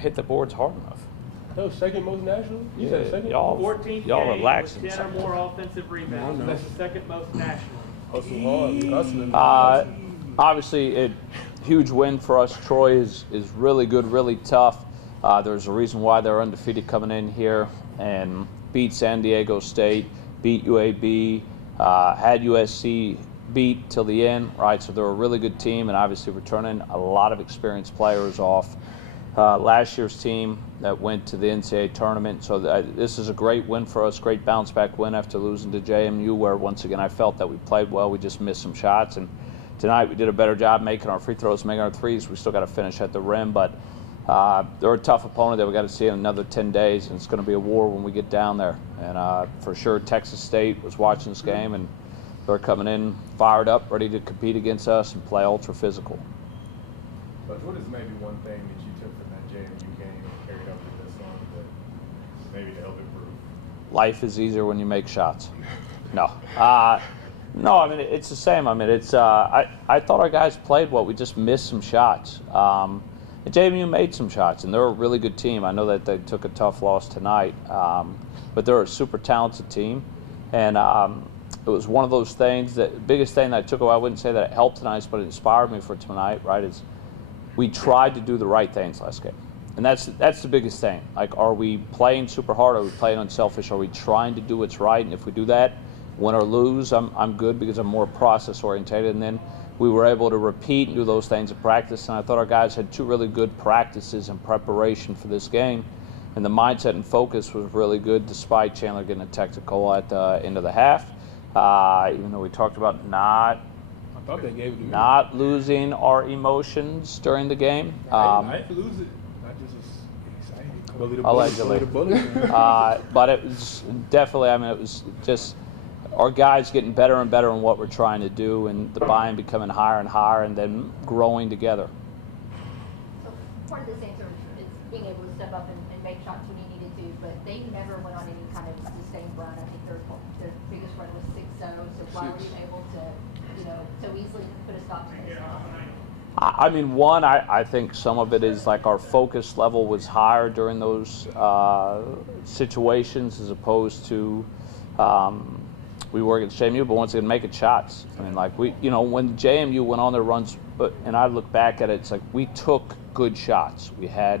hit the boards hard enough. No, second most national? You Yeah, said second? y'all 14th relaxing. with 10 or more offensive rebounds. That's the second most national. Hustle hard. Hustling. Obviously, huge win for us. Troy is really good, really tough. There's a reason why they're undefeated coming in here and beat San Diego State, beat UAB, had USC beat till the end, right? So they're a really good team, and obviously returning a lot of experienced players off last year's team that went to the NCAA tournament. So this is a great win for us, great bounce back win after losing to JMU, where once again I felt that we played well, we just missed some shots, and tonight we did a better job making our free throws, making our threes. We still got to finish at the rim, but they're a tough opponent that we got to see in another 10 days, and it's going to be a war when we get down there. And for sure, Texas State was watching this game, and they're coming in fired up, ready to compete against us and play ultra physical. But what is maybe one thing that you took from that JMU game and carried over to this one that maybe to help improve? Life is easier when you make shots. No. No, I mean, it's the same. I mean, it's I thought our guys played well. We just missed some shots. And JMU made some shots, and they're a really good team. I know that they took a tough loss tonight, but they're a super talented team. And it was one of those things that the biggest thing that I took away, I wouldn't say that it helped tonight, but it inspired me for tonight, right, is we tried to do the right things last game. And that's the biggest thing. Like, are we playing super hard? Are we playing unselfish? Are we trying to do what's right? And if we do that, win or lose, I'm good because I'm more process orientated. And then we were able to repeat and do those things in practice. And I thought our guys had two really good practices in preparation for this game. And the mindset and focus was really good despite Chandler getting a technical at the end of the half. Even though we talked about not losing our emotions during the game. I didn't lose it. I just was excited. Allegedly. But it was definitely, I mean, it was just our guys getting better and better in what we're trying to do, and the buy-in becoming higher and higher, and then growing together. So part of this answer is being able to step up and make shots when you needed to, but they never went on any kind of sustained run. I think their biggest run was 6-0, so why were you able to, so easily put a stop to this? I mean, one, I think some of it is like our focus level was higher during those situations as opposed to we were against JMU, but once again, making shots. I mean, like when JMU went on their runs, and I look back at it, it's like we took good shots. We had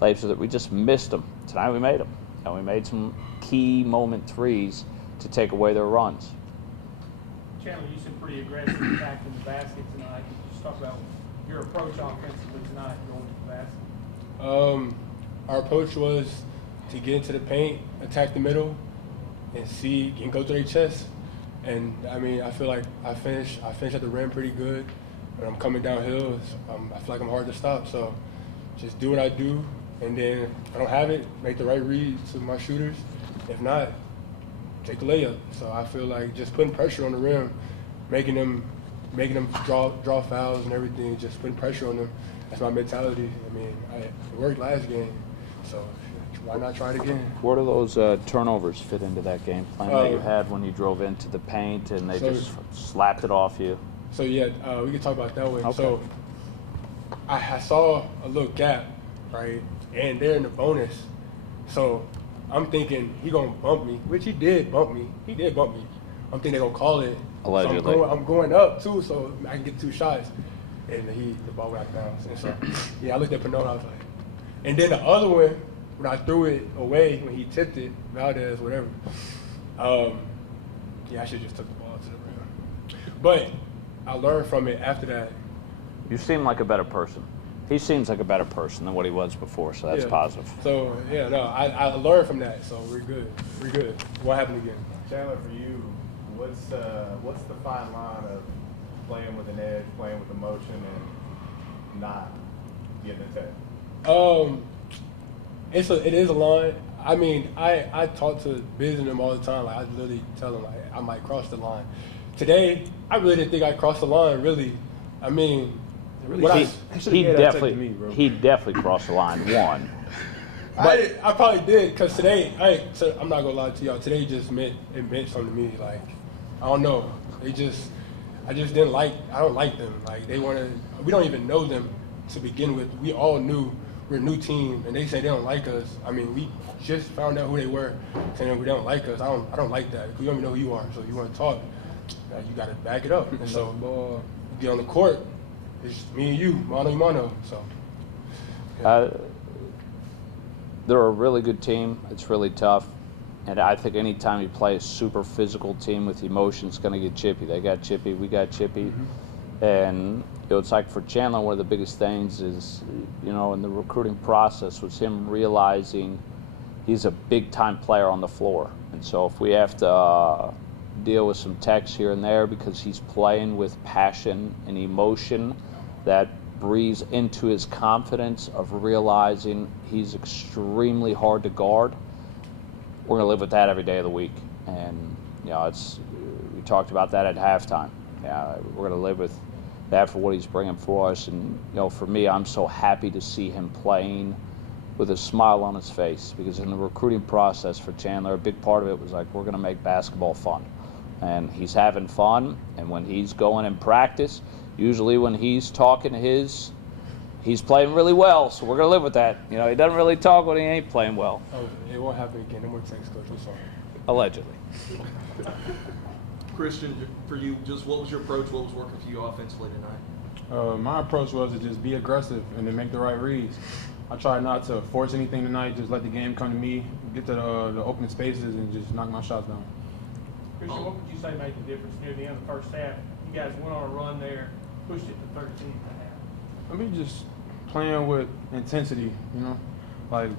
layups that we just missed them. Tonight we made them, and we made some key moment threes to take away their runs. Chandler, you seem pretty aggressive attacking the basket tonight. Can you just talk about your approach offensively tonight going to the basket? Our approach was to get into the paint, attack the middle, and go to their chest. And I mean, I feel like I finished at the rim pretty good. When I'm coming downhill, I feel like I'm hard to stop. So just do what I do, and then if I don't have it, make the right reads to my shooters. If not, take the layup. So I feel like just putting pressure on the rim, making them draw fouls and everything, just putting pressure on them. That's my mentality. I mean, it worked last game, so why not try it again? Where do those turnovers fit into that game plan that you had when you drove into the paint and they just slapped it off you? So yeah, we can talk about that way. Okay. So I saw a little gap, right, and they're in the bonus. So I'm thinking he gonna bump me, which he did bump me. I'm thinking they're gonna call it. Allegedly. So I'm going up too, so I can get 2 shots. And the ball went out of bounds. And so yeah, I looked at Pannone, I was like, and then the other one, when I threw it away, when he tipped it, Valdez, whatever, I should just took the ball to the rim. But I learned from it after that. You seem like a better person. He seems like a better person than what he was before, so that's positive. So, I learned from that, so we're good. We're good. What happened again? Chandler, for you, what's the fine line of playing with an edge, playing with emotion, and not getting attacked? It is a line. I mean, I talk to Biz and them all the time. Like, I literally tell them, like, I might cross the line. Today, I really didn't think I crossed the line, really. I mean, he definitely crossed the line, one. But I probably did, because today, I'm not going to lie to y'all, today just meant something to me. Like, I don't know. I just I don't like them. Like, we don't even know them to begin with. We all knew we're a new team, and they say they don't like us. I mean, we just found out who they were, saying we don't like us. I don't like that. You don't even know who you are, so you want to talk, you got to back it up. And so you get on the court, it's me and you, mano a mano. So. Yeah. They're a really good team. It's really tough. And I think anytime you play a super physical team with emotion, it's going to get chippy. They got chippy, we got chippy. Mm-hmm. And it's like for Chandler, one of the biggest things is, in the recruiting process was him realizing he's a big-time player on the floor. And so if we have to deal with some techs here and there because he's playing with passion and emotion, that breathes into his confidence of realizing he's extremely hard to guard, we're going to live with that every day of the week. And, we talked about that at halftime. Yeah, we're going to live with that for what he's bringing for us. And, for me, I'm so happy to see him playing with a smile on his face, because in the recruiting process for Chandler, a big part of it was like, we're going to make basketball fun. And he's having fun, and when he's going in practice, usually when he's talking he's playing really well, so we're going to live with that. He doesn't really talk when he ain't playing well. Oh, it won't happen again. No more text, Coach. I'm sorry. Allegedly. Christian, for you, just what was your approach? What was working for you offensively tonight? My approach was to just be aggressive and to make the right reads. I tried not to force anything tonight, just let the game come to me, get to the open spaces, and just knock my shots down. Christian, what would you say made the difference near the end of the first half? You guys went on a run there, pushed it to 13 and a half. I mean, just playing with intensity, Like,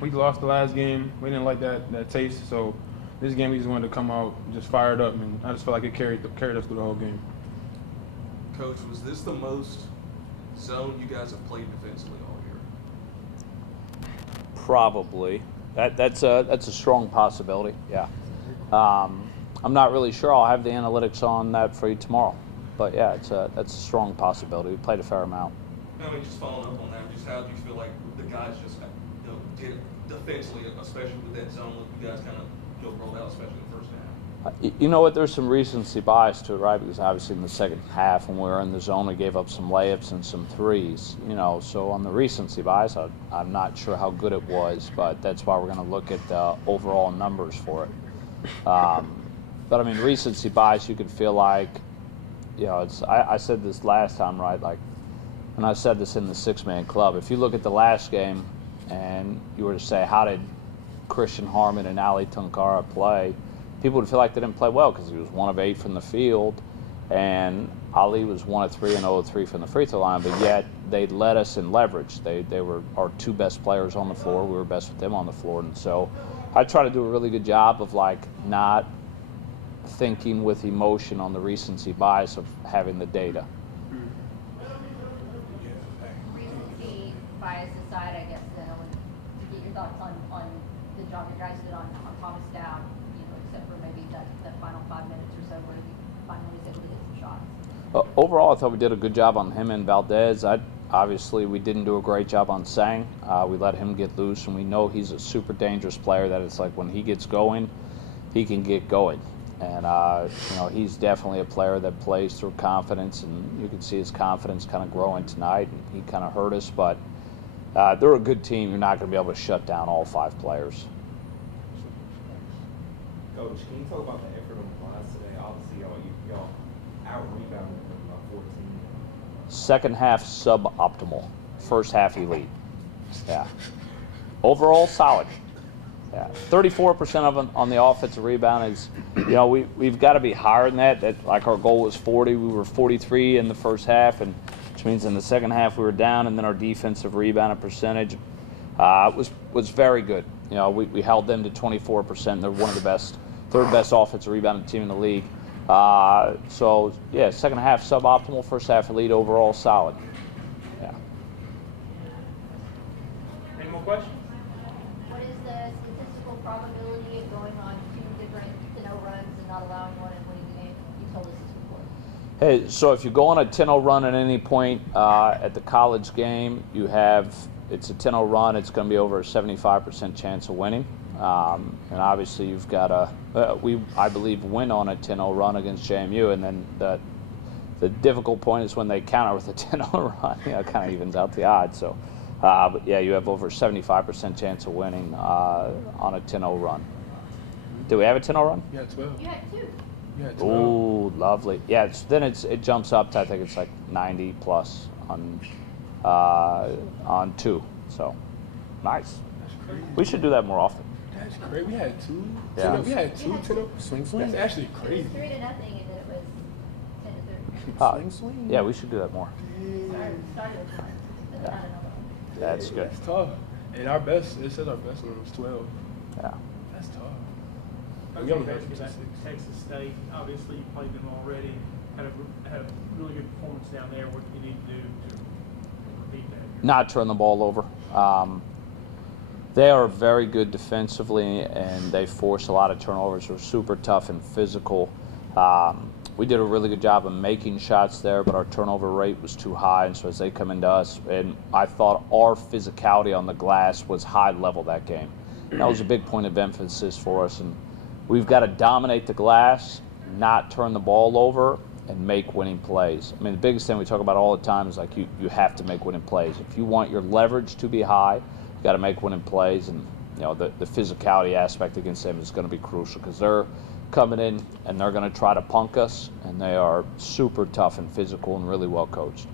we lost the last game. We didn't like that taste. So this game, we just wanted to come out just fired up, and I just felt like it carried us through the whole game. Coach, was this the most zone you guys have played defensively all year? Probably. That's a strong possibility, yeah. I'm not really sure. I'll have the analytics on that for you tomorrow. But, yeah, that's a strong possibility. We played a fair amount. I mean, just following up on that, just how do you feel like the guys just did it defensively, especially with that zone look you guys kind of rolled out, especially in the first half? You know what? There's some recency bias to it, right? Because obviously in the second half when we were in the zone, we gave up some layups and some threes. So on the recency bias, I'm not sure how good it was, but that's why we're going to look at the overall numbers for it. But I mean, recency bias, you could feel like, I said this last time, right? Like, and I said this in the six-man club. If you look at the last game and you were to say, how did Christian Harmon and Ali Tunkara play, people would feel like they didn't play well because he was 1 of 8 from the field, and Ali was 1 of 3 and 0 of 3 from the free throw line, but yet they led us in leverage. They were our 2 best players on the floor. We were best with them on the floor. And so I try to do a really good job of not thinking with emotion on the recency bias of having the data. Recency bias aside, I guess, then I want to get your thoughts on the job you guys did on Thomas Down, except for maybe that final 5 minutes or so where he finally was able to hit some shots. Overall, I thought we did a good job on him and Valdez. Obviously, we didn't do a great job on Sang. We let him get loose, and we know he's a super dangerous player that it's like when he gets going, he can get going. And, he's definitely a player that plays through confidence, and you can see his confidence kind of growing tonight. And he kind of hurt us, but they're a good team. You're not going to be able to shut down all 5 players. Coach, can you talk about the effort on the lines today? Obviously, y'all out-rebounded them about 14. Second half suboptimal. First half elite. Yeah. Overall solid. Yeah. 34% of them on the offensive rebound is, we've got to be higher than that. Like our goal was 40. We were 43 in the first half, and which means in the second half we were down, and then our defensive rebounding percentage was very good. We held them to 24%. They're one of the best, third best offensive rebounding team in the league. So, yeah, second half suboptimal, first half elite, overall solid. Yeah. Any more questions? What is the statistical probability of going on 2 different 10-0 runs and not allowing one and winning the game? You told us this before. Hey, so if you go on a 10-0 run at any point at the college game, it's a 10-0 run, it's going to be over a 75% chance of winning. And obviously you've got I believe, win on a 10-0 run against JMU, and then the difficult point is when they counter with a 10-0 run, kind of evens out the odds. So But yeah, you have over 75% chance of winning on a 10-0 run. Do we have a 10-0 run? You had 12. You had 2. You had 12. Ooh, lovely. Yeah, it jumps up to, I think it's like 90 plus on 2. So nice. That's crazy. We should do that more often. That's crazy. We had 2. Yeah. We had 2 10. Swing, That's actually It crazy. was 3-0, and then it was 10-3. Uh, Swing. Yeah, we should do that more. Started with 1, but Yeah. not another one. That's good. That's tough. And our best, it says our best one was 12. Yeah. That's tough. I We was only going had to ask you about Texas State. Obviously, you played them already. Had a really good performance down there. What do you need to do to repeat that? Not turn the ball over. They are very good defensively, and they force a lot of turnovers. They're super tough and physical. We did a really good job of making shots there, but our turnover rate was too high, and so as they come into us, and I thought our physicality on the glass was high level that game. That was a big point of emphasis for us, and we've got to dominate the glass, not turn the ball over, and make winning plays. I mean, the biggest thing we talk about all the time is like you have to make winning plays. If you want your leverage to be high, you got to make winning plays, and you know the physicality aspect against them is going to be crucial because they're coming in and they're going to try to punk us, and they are super tough and physical and really well coached.